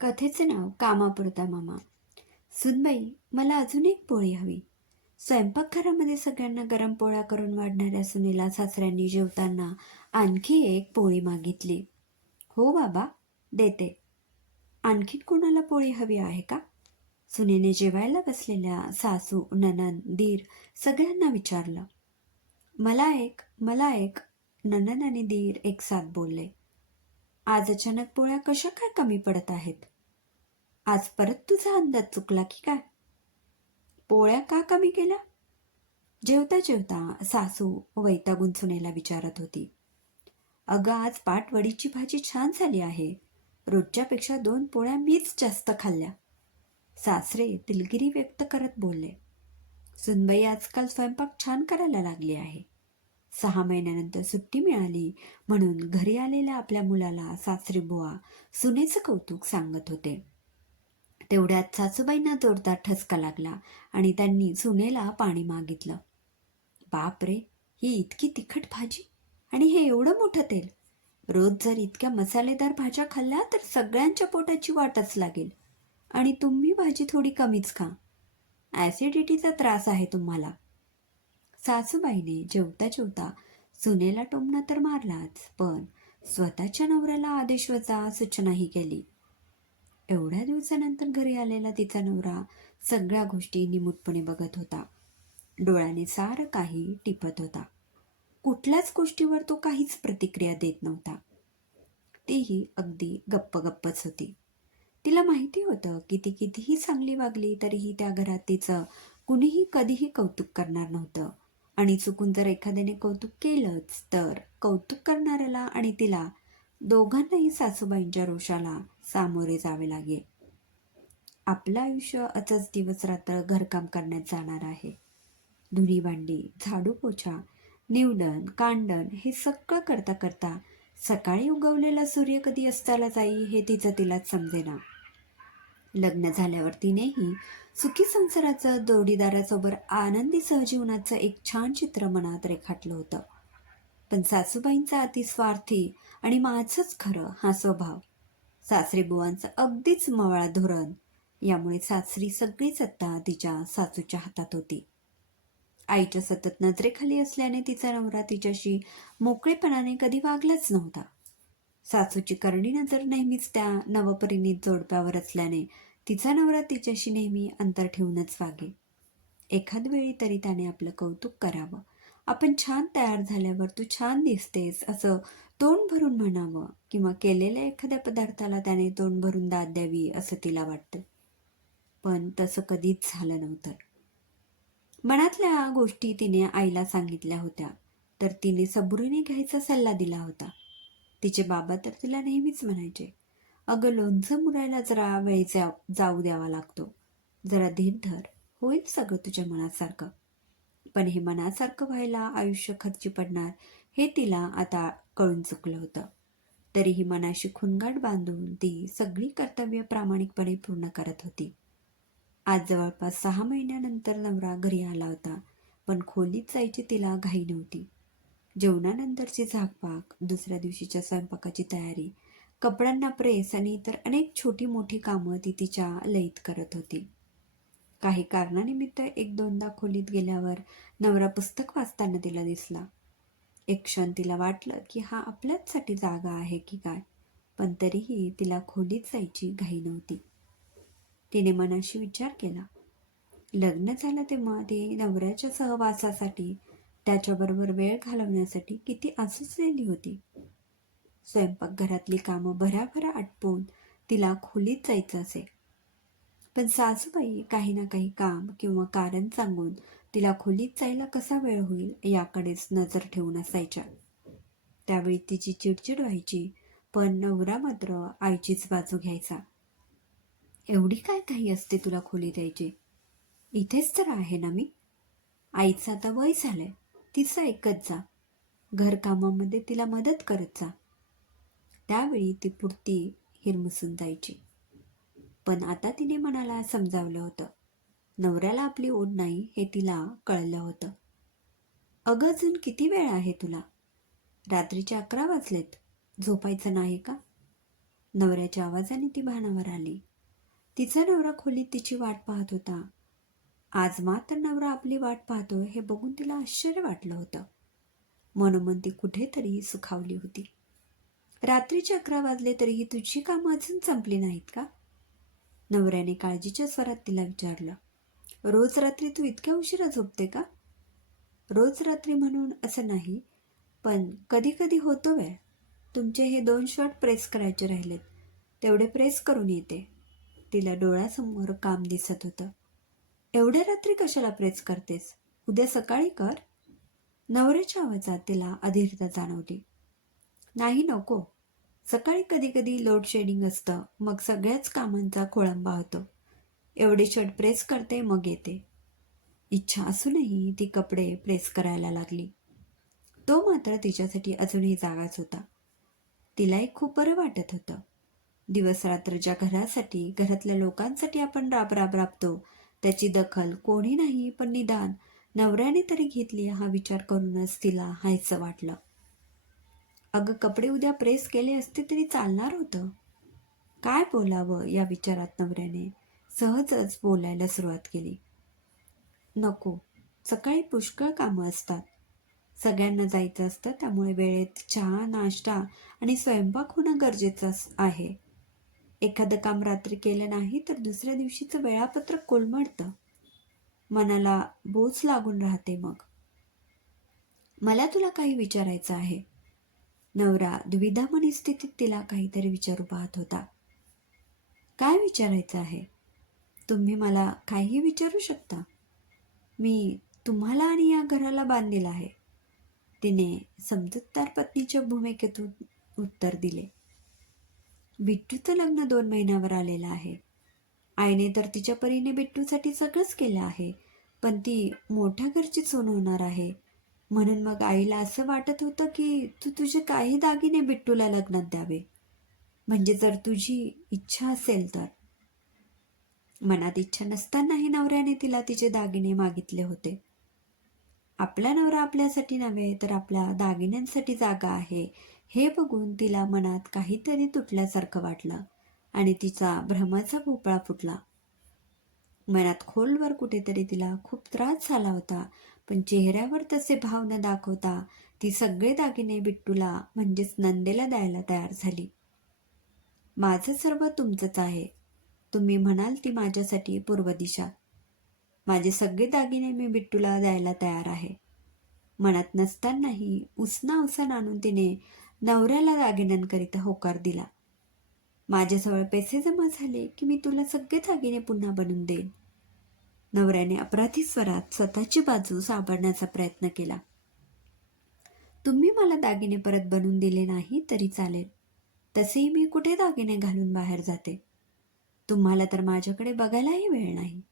कथेचे नाव कामापुरता मामा. सुनबाई मला अजून एक पोळी हवी. स्वयंपाकघरामध्ये सगळ्यांना गरम पोळ्या करून वाढणाऱ्या सुनेला सासऱ्यांनी जेवताना आणखी एक पोळी मागितली. हो बाबा देते. आणखीन कोणाला पोळी हवी आहे का? सुनेने जेवायला बसलेल्या सासू ननन दीर सगळ्यांना विचारलं. मला एक मला एक ननन आणि दीर एक साथ बोलले. आज अचानक पोळ्या कशा काय कमी पडत आहेत? आज परत तुझा अंदाज चुकला की काय? पोळ्या का कमी केल्या? जेवता जेवता सासू वैतागून सुनेला विचारत होती. अगं आज पाटवडीची भाजी छान झाली आहे. रोजच्यापेक्षा दोन पोळ्या मीच जास्त खाल्ल्या. सासरे दिलगिरी व्यक्त करत बोलले. सुनबाई आजकाल स्वयंपाक छान करायला लागली आहे. सहा महिन्यानंतर सुट्टी मिळाली. म्हणून घरी आलेल्या आपल्या मुलाला सासरी बुवा सुनेचं कौतुक सांगत होते. तेवढ्यात सासूबाईंना जोरदार ठसका लागला आणि त्यांनी सुनेला पाणी मागितलं. बाप रे ही इतकी तिखट भाजी आणि हे एवढं मोठं तेल. रोज जर इतक्या मसालेदार भाज्या खाल्ल्या तर सगळ्यांच्या पोटाची वाटच लागेल. आणि तुम्ही भाजी थोडी कमीच खा. ॲसिडिटीचा त्रास आहे तुम्हाला. सासूबाईने जेवता जेवता सुनेला टोमणा तर मारलाच पण स्वतःच्या नवऱ्याला आदेशवजा सूचनाही केली. एवढ्या दिवसानंतर घरी आलेला तिचा नवरा सगळ्या गोष्टी निमूटपणे बघत होता. डोळ्याने सारं काही टिपत होता. कुठल्याच गोष्टीवर तो काहीच प्रतिक्रिया देत नव्हता. तीही अगदी गप्प गप्पच होती. तिला माहिती होतं की ती कितीही चांगली वागली तरीही त्या घरात तिचं कुणीही कधीही कौतुक करणार नव्हतं. आणि चुकून जर एखाद्याने कौतुक केलंच तर कौतुक करणाऱ्याला आणि तिला दोघांनाही सासूबाईंच्या रोषाला सामोरे जावे लागेल. आपलं आयुष्य अचच दिवस रात्र घरकाम करण्यात जाणार आहे. धुणी भांडी झाडू पोछा निवडण कांडण हे सगळं करता करता सकाळी उगवलेला सूर्य कधी अस्ताला जाई हे तिचं तिलाच समजेना. लग्न झाल्यावर तिनेही सुखी संसाराचं जोडीदारासोबत आनंदी सहजीवनाचं एक छान चित्र मनात रेखाटलं होतं. पण सासूबाईंचा अतिस्वार्थी आणि माझंच खरं हा स्वभाव सासरी बुवांचं अगदीच मवाळा धोरण यामुळे सासरी सगळी सत्ता तिच्या सासूच्या हातात होती. आईच्या सतत नजरेखाली असल्याने तिचा नवरा तिच्याशी मोकळेपणाने कधी वागलाच नव्हता. सासूची करणी नजर नेहमीच त्या नवपरिणीत जोडप्यावर असल्याने तिचा नवरा तिच्याशी नेहमी अंतर ठेवूनच वागे. एखाद वेळी तरी त्याने आपलं कौतुक करावं. आपण छान तयार झाल्यावर तू छान दिसतेस असं तोंड भरून म्हणावं किंवा केलेल्या एखाद्या पदार्थाला त्याने तोंड भरून दाद द्यावी असं तिला वाटतं. पण तसं कधीच झालं नव्हतं. मनातल्या गोष्टी तिने आईला सांगितल्या होत्या तर तिने सबुरीने घ्यायचा सल्ला दिला होता. तिचे बाबा तर तिला नेहमीच म्हणायचे अगं लोणचं मुरायला जरा वेळ जाऊ द्यावा लागतो. जरा धीर धर होईल सगळं तुझ्या मनासारखं. पण हे मनासारखं व्हायला आयुष्य खर्ची पडणार हे तिला आता कळून चुकलं होतं. तरीही मनाशी खुणगाट बांधून ती सगळी कर्तव्य प्रामाणिकपणे पूर्ण करत होती. आज जवळपास सहा महिन्यानंतर नवरा घरी आला होता पण खोलीत जायची तिला घाई नव्हती. जेवणानंतरची झाकपाक दुसऱ्या दिवशीच्या स्वयंपाकाची तयारी कपड्यांना प्रेस आणि इतर अनेक छोटी मोठी कामं ती तिच्या लईत करत होती. काही कारणानिमित्त एक दोनदा खोलीत गेल्यावर नवरा पुस्तक वाचताना तिला दिसला. एक क्षण तिला वाटलं की हा आपल्याचसाठी जागा आहे की काय पण तरीही तिला खोलीत जायची घाई नव्हती. तिने मनाशी विचार केला. लग्न झालं तेव्हा ती नवऱ्याच्या सहवासासाठी त्याच्याबरोबर वेळ घालवण्यासाठी किती आसुसलेली होती. स्वयंपाकघरातली कामं भराभरा आटपून तिला खोलीत जायचं असे. पण सासूबाई काही ना काही काम किंवा कारण सांगून तिला खोलीत जायला कसा वेळ होईल याकडेच नजर ठेवून असायच्या. त्यावेळी तिची चिडचिड व्हायची पण नवरा मात्र आईचीच बाजू घ्यायचा. एवढी काय काही असते तुला खोली द्यायची इथेच तर आहे ना मी? आईचं आता वय झालंय. तिचं ऐकत जा. घरकामामध्ये तिला मदत करत जा. त्यावेळी ती पुरती हिरमसून जायची पण आता तिने मनाला समजावलं होतं. नवऱ्याला आपली ओढ नाही हे तिला कळलं होतं. अगं अजून किती वेळ आहे तुला? रात्रीचे अकरा वाजलेत. झोपायचं नाही का? नवऱ्याच्या आवाजाने ती भानावर आली. तिचा नवरा खोलीत तिची वाट पाहत होता. आज मात्र नवरा आपली वाट पाहतोय हे बघून तिला आश्चर्य वाटलं होतं. मनोमन ती कुठेतरी सुखावली होती. रात्रीचे अकरा वाजले तरीही तुझी कामं अजून संपली नाहीत का? नवऱ्याने काळजीच्या स्वरात तिला विचारलं. रोज रात्री तू इतक्या उशिरा झोपते का? रोज रात्री म्हणून असं नाही पण कधी कधी होतो वेळ. तुमचे हे दोन शॉट प्रेस करायचे राहिलेत. तेवढे प्रेस करून येते. तिला डोळ्यासमोर काम दिसत होतं. एवढ्या रात्री कशाला प्रेस करतेस? उद्या सकाळी कर. नवऱ्याच्या आवाजात तिला अधीरता जाणवली. नाही नको. सकाळी कधी कधी लोड शेडिंग असतं. मग सगळ्याच कामांचा खोळंबा होतो. एवढे शर्ट प्रेस करते मग येते. इच्छा असूनही ती कपडे प्रेस करायला लागली. तो मात्र तिच्यासाठी अजूनही जागाच होता. तिलाही खूप बरं वाटत होतं. दिवस रात्रच्या घरासाठी घरातल्या लोकांसाठी आपण राब राब राबतो त्याची दखल कोणी नाही पण निदान नवऱ्याने तरी घेतली हा विचार करूनच तिला हायचं वाटलं. अगं कपडे उद्या प्रेस केले असते तरी चालणार होतं. काय बोलावं या विचारात नवऱ्याने? सहजच बोलायला सुरुवात केली. नको सकाळी पुष्कळ कामं असतात. सगळ्यांना जायचं असतं त्यामुळे वेळेत चहा नाश्ता आणि स्वयंपाक होणं गरजेचं आहे. एखादं काम रात्री केलं नाही तर दुसऱ्या दिवशीचं वेळापत्रक कोलमडतं. मनाला बोच लागून राहते मग. मला तुला काही विचारायचं आहे. नवरा दुविधामनी स्थितीत तिला काहीतरी विचारू पाहत होता. काय विचारायचं आहे? तुम्ही मला काहीही विचारू शकता. मी तुम्हाला आणि या घराला बांधलेला आहे. तिने समजूतदार पत्नीच्या भूमिकेतून उत्तर दिले. बिट्टूचं लग्न दोन महिन्यावर आलेलं आहे. आईने तर तिच्या परीने बिट्टूसाठी सगळंच केलं आहे पण ती मोठ्या घरची सोन होणार आहे. म्हणून मग आईला असं वाटत होतं की तू तुझे काही दागिने बिट्टूला लग्नात द्यावे. म्हणजे जर तुझी इच्छा असेल तर. मनात इच्छा नसतानाही नवऱ्याने तिला तिचे दागिने मागितले होते. आपला नवरा आपल्यासाठी नव्हे तर आपल्या दागिन्यांसाठी जागा आहे हे बघून तिला मनात काहीतरी तुटल्यासारखं वाटलं आणि तिचा भ्रमाचा भोपळा फुटला. मनात खोलवर कुठेतरी तिला खूप त्रास झाला होता पण चेहऱ्यावर तसे भाव न दाखवता ती सगळे दागिने बिट्टूला म्हणजेच नंदेला द्यायला तयार झाली. माझं सर्व तुमचंच आहे. तुम्ही म्हणाल ती माझ्यासाठी पूर्व दिशा माझे सगळे दागिने मी बिट्टूला द्यायला तयार आहे. मनात नसतानाही उसना उसन आणून तिने नवऱ्याला दागिन्यांकरिता होकार दिला. माझ्याजवळ पैसे जमा झाले की मी तुला सगळे दागिने पुन्हा बनवून देईन. नवऱ्याने अपराधी स्वरात स्वतःची बाजू सावरण्याचा प्रयत्न केला. तुम्ही मला दागिने परत बनवून दिले नाही तरी चालेल. तसेही मी कुठे दागिने घालून बाहेर जाते? तुम्हाला तर माझ्याकडे बघायलाही वेळ नाही.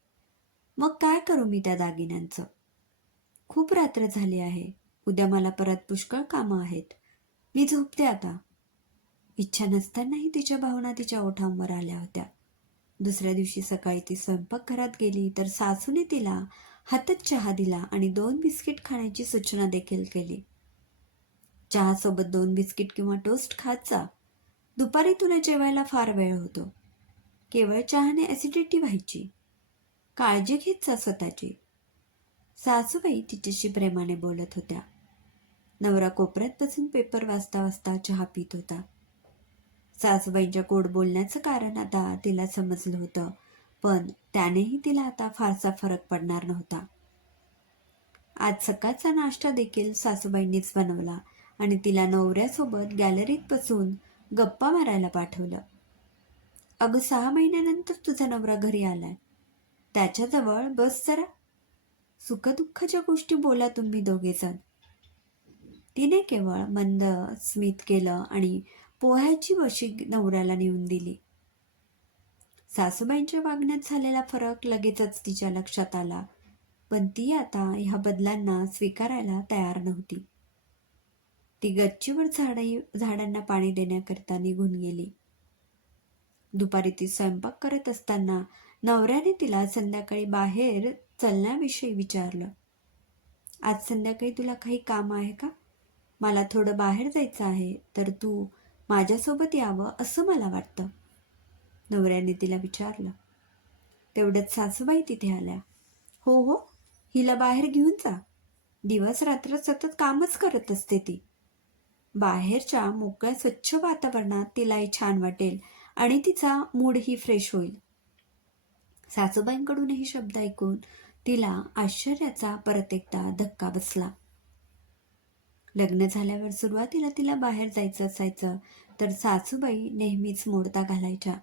मग काय करू मी त्या दागिन्यांचं? खूप रात्र झाली आहे. उद्या मला परत पुष्कळ कामं आहेत. मी झोपते आता. इच्छा नसतानाही तिच्या भावना तिच्या ओठांवर आल्या होत्या. दुसऱ्या दिवशी सकाळी ती स्वयंपाकघरात गेली तर सासूने तिला हातात चहा दिला आणि दोन बिस्किट खाण्याची सूचना देखील केली. चहासोबत दोन बिस्किट किंवा टोस्ट खात जा. दुपारी तुला जेवायला फार वेळ होतो. केवळ चहाने ॲसिडिटी व्हायची. काळजी घेत जा स्वतःची. सासूबाई तिच्याशी प्रेमाने बोलत होत्या. नवरा कोपऱ्यात बसून पेपर वाचता वाचता चहा पित होता. सासूबाईंच्या गोड बोलण्याचं कारण आता तिला समजलं होतं पण त्यानेही तिला आता फारसा फरक पडणार नव्हता. आज सकाळचा नाश्ता देखील सासूबाईंनीच बनवला आणि तिला नवऱ्यासोबत गॅलरीत बसून गप्पा मारायला पाठवलं. अगं सहा महिन्यानंतर तुझा नवरा घरी आलाय. त्याच्याजवळ बस जरा. सुखदुःखाच्या गोष्टी बोला तुम्ही दोघेजण. तिने केवळ मंद स्मित केलं आणि पोह्याची वशी नवऱ्याला नेऊन दिली. सासूबाईंच्या वागण्यात झालेला फरक लगेचच तिच्या लक्षात आला पण ती आता ह्या बदलांना स्वीकारायला तयार नव्हती. ती गच्चीवर झाडे झाडांना पाणी देण्याकरिता निघून गेली. दुपारी ती स्वयंपाक करत असताना नवऱ्याने तिला संध्याकाळी बाहेर चलण्याविषयी विचारलं. आज संध्याकाळी तुला काही काम आहे का? मला थोडं बाहेर जायचं आहे तर तू माझ्यासोबत यावं असं मला वाटतं. नवऱ्याने तिला विचारलं. तेवढ्यात सासूबाई तिथे आल्या. हो हो हिला बाहेर घेऊन जा. दिवस रात्र सतत कामच करत असते ती. बाहेरच्या मोकळ्या स्वच्छ वातावरणात तिलाही छान वाटेल आणि तिचा मूडही फ्रेश होईल. सासूबाईंकडून हे शब्द ऐकून तिला आश्चर्याचा परत एकदा धक्का बसला. लग्न झाल्यावर सुरुवातीला तिला बाहेर जायचं असायचं तर सासूबाई नेहमीच मोडता घालायच्या.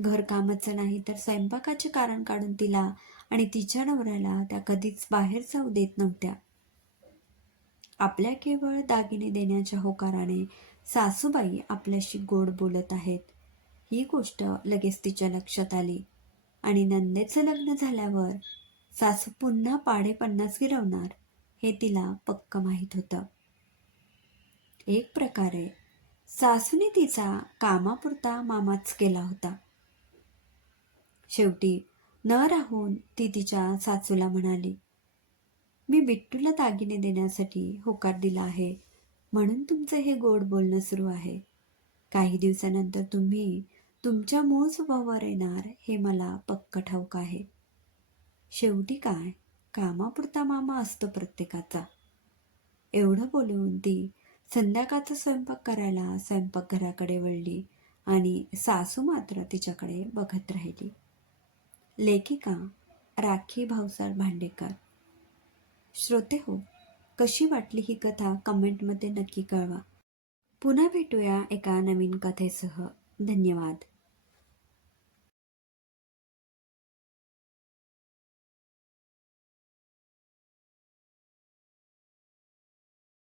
घरकामाचं नाही तर स्वयंपाकाचे कारण काढून तिला आणि तिच्या नवऱ्याला त्या कधीच बाहेर जाऊ देत नव्हत्या. आपल्या केवळ दागिने देण्याच्या होकाराने सासूबाई आपल्याशी गोड बोलत आहेत. ही गोष्ट लगेच तिच्या लक्षात आली आणि नंदेचं लग्न झाल्यावर सासू पुन्हा पाडे पन्नास गिरवणार. हे तिला पक्क माहीत होतं. एक प्रकारे सासूने तिचा कामापुरता मामाच केला होता. शेवटी न राहून ती तिच्या सासूला म्हणाली मी बिट्टूला दागिने देण्यासाठी होकार दिला आहे म्हणून तुमचं हे गोड बोलणं सुरू आहे. काही दिवसानंतर तुम्ही तुमच्या मूळ स्वभावावर येणार हे मला पक्क ठाऊक आहे. शेवटी काय कामापुरता मामा असतो प्रत्येकाचा. एवढं बोलून ती संध्याकाळचा स्वयंपाक करायला स्वयंपाकघराकडे वळली आणि सासू मात्र तिच्याकडे बघत राहिली. लेखिका राखी भावसाळ भांडेकर. श्रोते हो कशी वाटली ही कथा कमेंटमध्ये नक्की कळवा. पुन्हा भेटूया एका नवीन कथेसह. धन्यवाद.